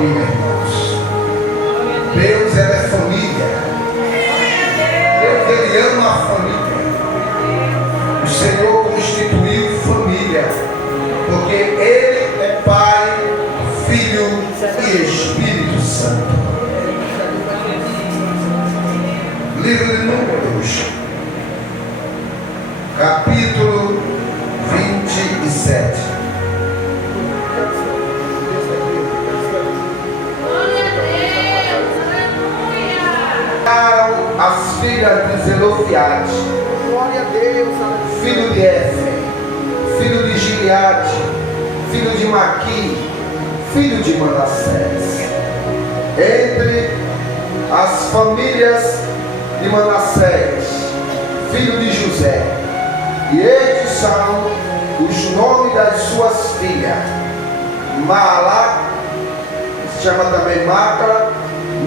família, irmãos. Deus, ela é família. Deus, ele ama a família. O Senhor constituiu família, porque ele é Pai, Filho e Espírito Santo. Livro de Números, capítulo 27. As filhas de Zelofiade, filho de Éfer, filho de Gileade, filho de Maqui, filho de Manassés. Entre as famílias de Manassés, filho de José. E estes são os nomes das suas filhas: Malá, se chama também Macla,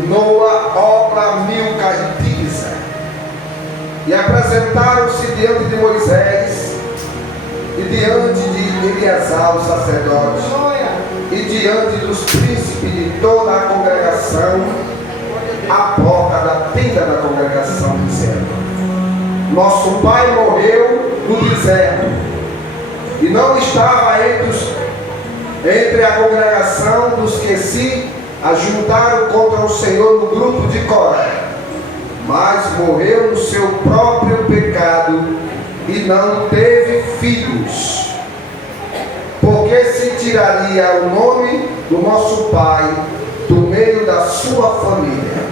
Noa, Opla, Milca e Tiza. E apresentaram-se diante de Moisés e diante de Eleazar, o sacerdote, e diante dos príncipes de toda a congregação, à porta da tenda da congregação, dizendo: nosso pai morreu no deserto, e não estava entre a congregação dos que se ajuntaram contra o Senhor no grupo de Coré, mas morreu no seu próprio pecado e não teve filhos. Porque se tiraria o nome do nosso pai do meio da sua família?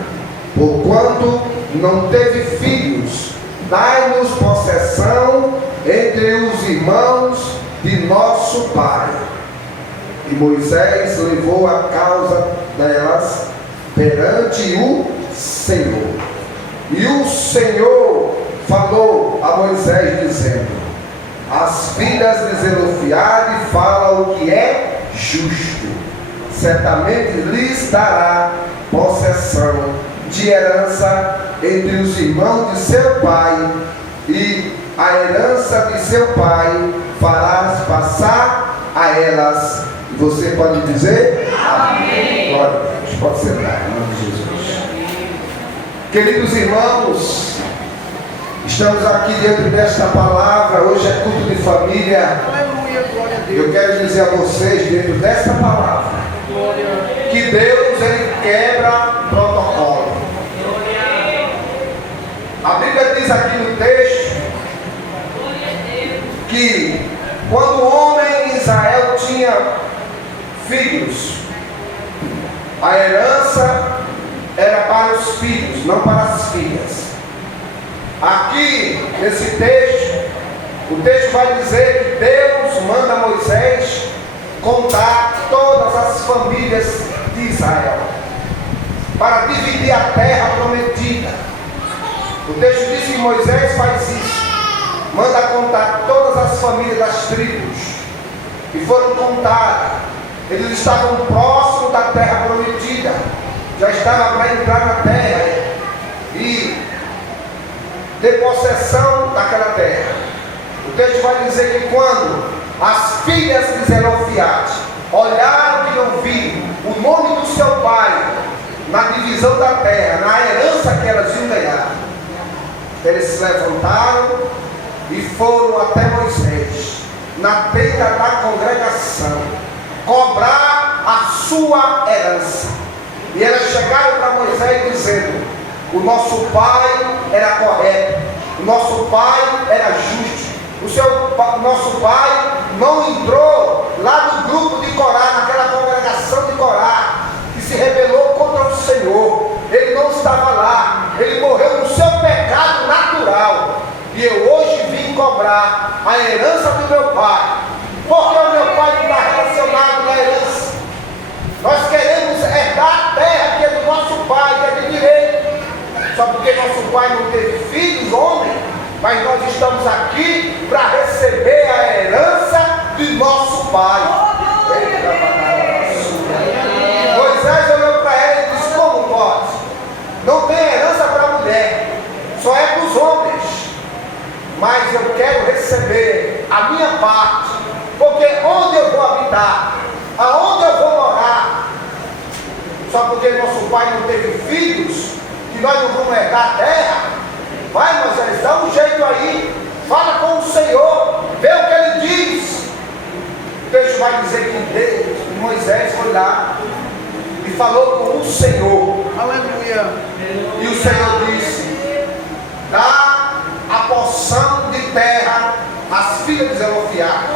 Porquanto não teve filhos, dai-nos possessão entre os irmãos de nosso pai. E Moisés levou a causa delas perante o Senhor. E o Senhor falou a Moisés, dizendo: as filhas de Zelofiade falam o que é justo. Certamente lhes dará possessão de herança entre os irmãos de seu pai, e a herança de seu pai farás passar a elas. Você pode dizer? Amém. Glória a Deus. Pode sentar, em nome de Jesus. Queridos irmãos, estamos aqui dentro desta palavra. Hoje é culto de família. Aleluia, glória a Deus. Eu quero dizer a vocês, dentro desta palavra, que Deus, ele quebra protocolo. A Bíblia diz aqui no texto que quando o homem Israel tinha filhos, a herança era para os filhos, não para as filhas. Aqui nesse texto, o texto vai dizer que Deus manda Moisés contar todas as famílias de Israel para dividir a terra prometida. O texto diz que Moisés faz isso, manda contar todas as famílias das tribos, e foram contadas. Eles estavam próximos da terra prometida, já estavam para entrar na terra e ter possessão daquela terra. O texto vai dizer que quando as filhas de Zelofiade olharam que não viram o nome do seu pai na divisão da terra, na herança que elas iam ganhar, eles se levantaram e foram até Moisés, na tenda da congregação, cobrar a sua herança. E elas chegaram para Moisés dizendo: o nosso pai era correto, o nosso pai era justo, nosso pai não entrou lá no grupo de Corá, naquela congregação de Corá, que se rebelou contra o Senhor. Ele não estava lá, ele morreu no seu pecado natural, e eu hoje vim cobrar a herança do meu pai, porque o meu pai não está relacionado na herança. Nós queremos herdar a terra que é do nosso pai, que é de direito, só porque nosso pai não teve filhos, homem, mas nós estamos aqui para receber a herança de nosso pai. Moisés olhou para ela e disse: como pode? Não tem herança para a mulher, só é para os homens. Mas eu quero receber a minha parte, porque onde eu vou habitar, aonde eu vou morar, só porque nosso pai não teve filhos, que nós não vamos herdar a terra. Vai, Moisés, dá um jeito aí, fala com o Senhor, vê o que ele diz. O texto vai dizer que Deus, Moisés foi lá e falou com o Senhor. Aleluia. E o Senhor disse: dá a porção de terra às filhas de Zelofeade,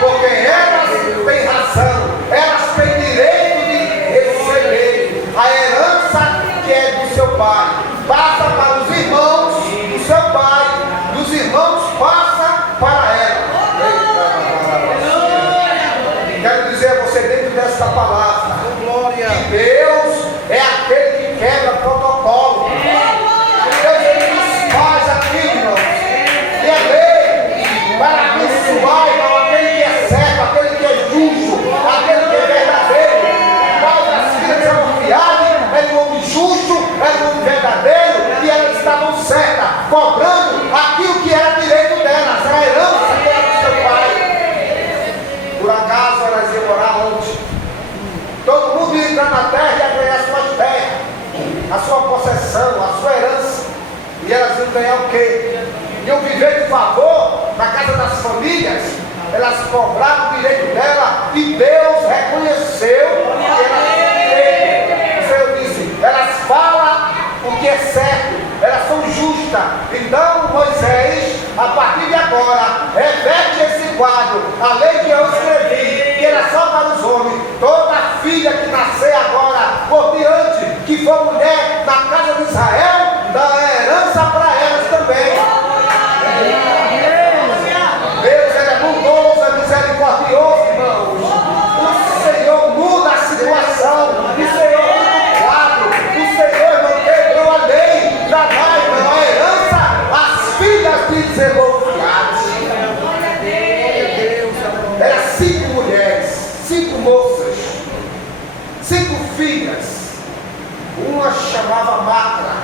porque elas têm razão, elas têm direito de receber a herança que é do seu pai. Passa para os irmãos do seu pai, dos irmãos passa para ela. Quero dizer a você dentro desta palavra, que Deus é aquele que quebra protocolo. Deus ele nos faz aqui, irmãos, e é lei para abençoar, irmão, aquele que é certo, aquele que é justo, aquele que é verdadeiro. Mas as filhas de Zelofeade eram um homem justo, eram um homem verdadeiro, e elas estavam certas, cobrando aquilo que era direito delas, a herança que era do seu pai. Por acaso elas iam morar onde? Todo mundo ia entrar na terra e ia ganhar suas terras, a sua possessão, a sua herança. E elas iam ganhar o quê? Iam viver de favor na casa das famílias. Elas cobraram o direito dela e Deus reconheceu que elas tinham direito. O Senhor disse: elas falam o que é certo, elas são justas. Então Moisés, a partir de agora, reverte esse quadro, a lei que eu escrevi, que era só para os homens. Toda filha que nascer agora por diante, que for mulher na casa de Israel, dá herança para elas também. Deus ele é bondoso, é misericordioso, irmãos. O Senhor muda a situação, o Senhor muda o quadro, o Senhor não quebrou a lei, já vai, irmão, a herança às filhas de Zelofeade. Eram 5 mulheres, 5 moças, 5 filhas. Uma chamava Macra,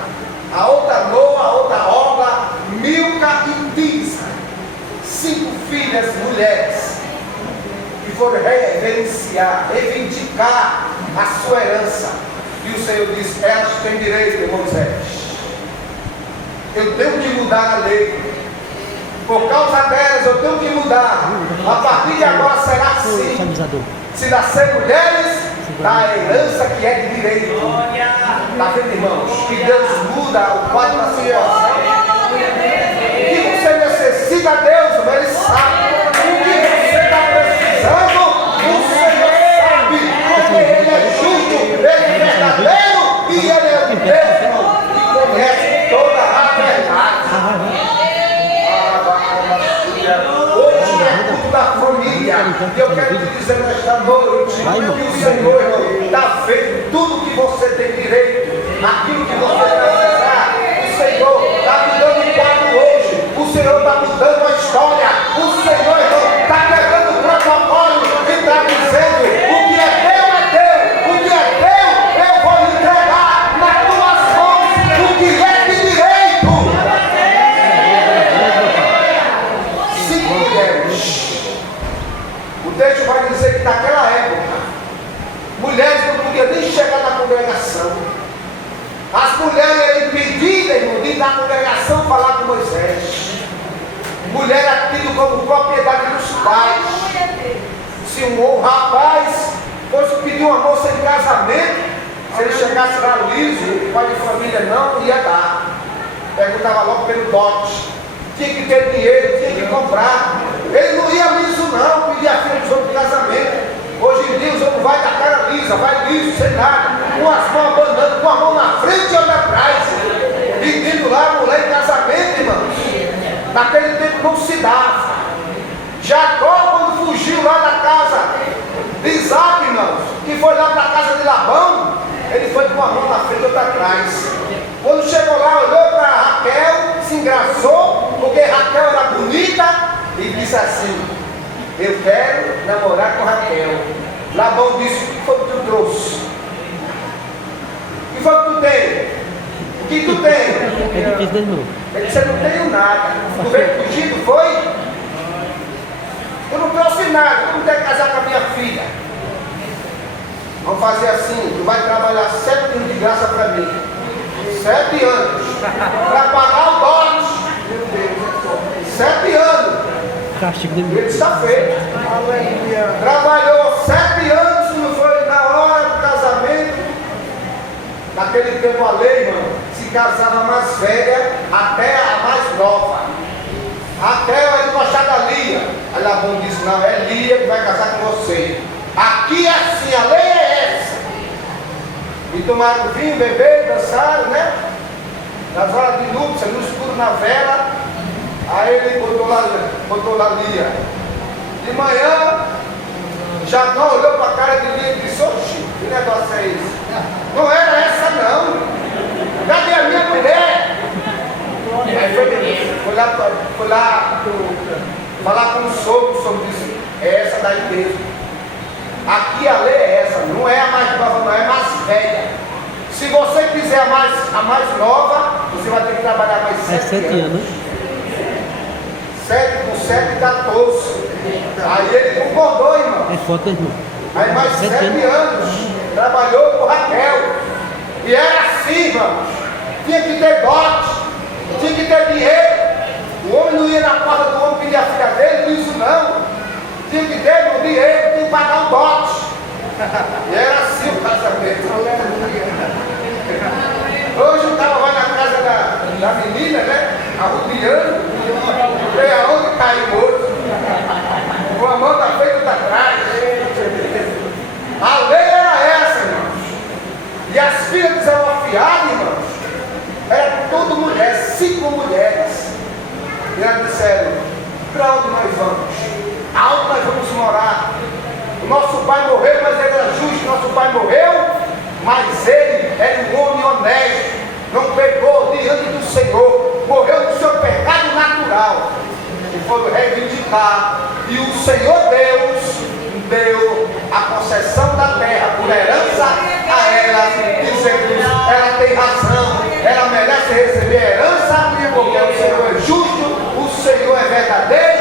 a outra Noa, a outra Orla, Milca e Tirsa. 5 filhas mulheres que foram reivindicar a sua herança. E o Senhor disse: elas têm direito, Moisés. Eu tenho que mudar a lei. Por causa delas eu tenho que mudar. A partir de agora será assim. Se nascer mulheres, da herança que é de direito. Está vendo, irmãos? Que Deus muda o quadro da situação. O que você necessita, Deus, Ele sabe. O que você está precisando, o Senhor sabe. Porque Ele é justo, Ele é verdadeiro e Ele é o Deus que conhece toda a verdade. Hoje é culto da família. E eu quero te dizer nesta noite que o Senhor está vendo tudo que você tem direito, aquilo que você precisar. O Senhor está mudando o quadro hoje. O Senhor está mudando a história. O Senhor está quebrando o protocolo e está dizendo: o que é teu, o que é teu, eu vou entregar nas tuas mãos. O que é de direito. 5 mulheres. O texto vai dizer que naquela época, mulheres não podiam nem chegar na congregação. As mulheres eram impedidas, irmão, de ir na congregação falar com Moisés. Mulher era tido como propriedade dos pais. Se um rapaz fosse pedir uma moça em casamento, se ele chegasse lá liso, o pai de família não ia dar. Perguntava logo pelo dote. Tinha que ter dinheiro, tinha que comprar. Ele não ia liso não, pedir a filha dos outros de casamento. Hoje em dia os homens vai da cara lisa, vai liso, sem nada, com as mãos abanando, com a mão na frente e outra atrás, pedindo lá a mulher em casamento, irmãos. Naquele tempo não se dava. Jacó, quando fugiu lá da casa de Isaac, irmãos, que foi lá para a casa de Labão, ele foi com a mão na frente e outra atrás. Quando chegou lá, olhou para Raquel, se engraçou, porque Raquel era bonita, e disse assim: eu quero namorar com Raquel. Labão disse: o que foi que tu trouxe? O que foi que tu tem? O que tu tem? Ele disse: eu não tenho nada. Tu veio fugido, foi? Eu não trouxe nada, eu não quero casar com a minha filha. Vamos fazer assim, tu vai trabalhar 7 anos de graça para mim. 7 anos. Para pagar o dote. 7 anos. Ele está feito. Trabalhou 7 anos, não foi na hora do casamento. Naquele tempo a lei, mano, se casava mais velha até a mais nova. Até a encoxada Lia. Aí Labão disse, não, é Lia que vai casar com você. Aqui é assim, a lei é essa. E tomaram vinho, beberam, dançaram, né? Nas horas de núpcia, no escuro, na vela. Aí ele botou lá Lia. De manhã, Jacó olhou para a cara de Lia e disse, oxi, que negócio é esse? Não era essa não. Cadê a minha mulher? Aí foi lá falar com o sogro disse, é essa daí mesmo. Aqui a lei é essa, não é a mais nova, não é a mais velha. Se você quiser a mais nova, você vai ter que trabalhar mais 7 anos. 7 com 7, 14. Aí ele concordou, irmão. Aí mais 7 anos, trabalhou com Raquel. E era assim, irmão. Tinha que ter dote, tinha que ter dinheiro. O homem não ia na porta do homem pedir a filha dele, isso não. Tinha que ter o dinheiro, tinha que pagar um dote. E era assim o casamento. Hoje o cara vai na casa da menina, né? Arrupiando, vê aonde caiu o outro. Com a mão da frente e da trás. A lei era essa, irmãos. E as filhas de Zelofiade, irmãos, eram tudo mulheres, 5 mulheres. E elas disseram, para onde nós vamos? Aonde nós vamos morar? O nosso pai morreu, mas ele era justo. Nosso pai morreu, mas ele era um homem honesto. Não pecou diante do Senhor. Morreu do seu pecado natural. E foi reivindicar. E o Senhor Deus deu a concessão da terra por herança a ela, dizendo, ela tem razão, ela merece receber herança, porque o Senhor é justo, o Senhor é verdadeiro.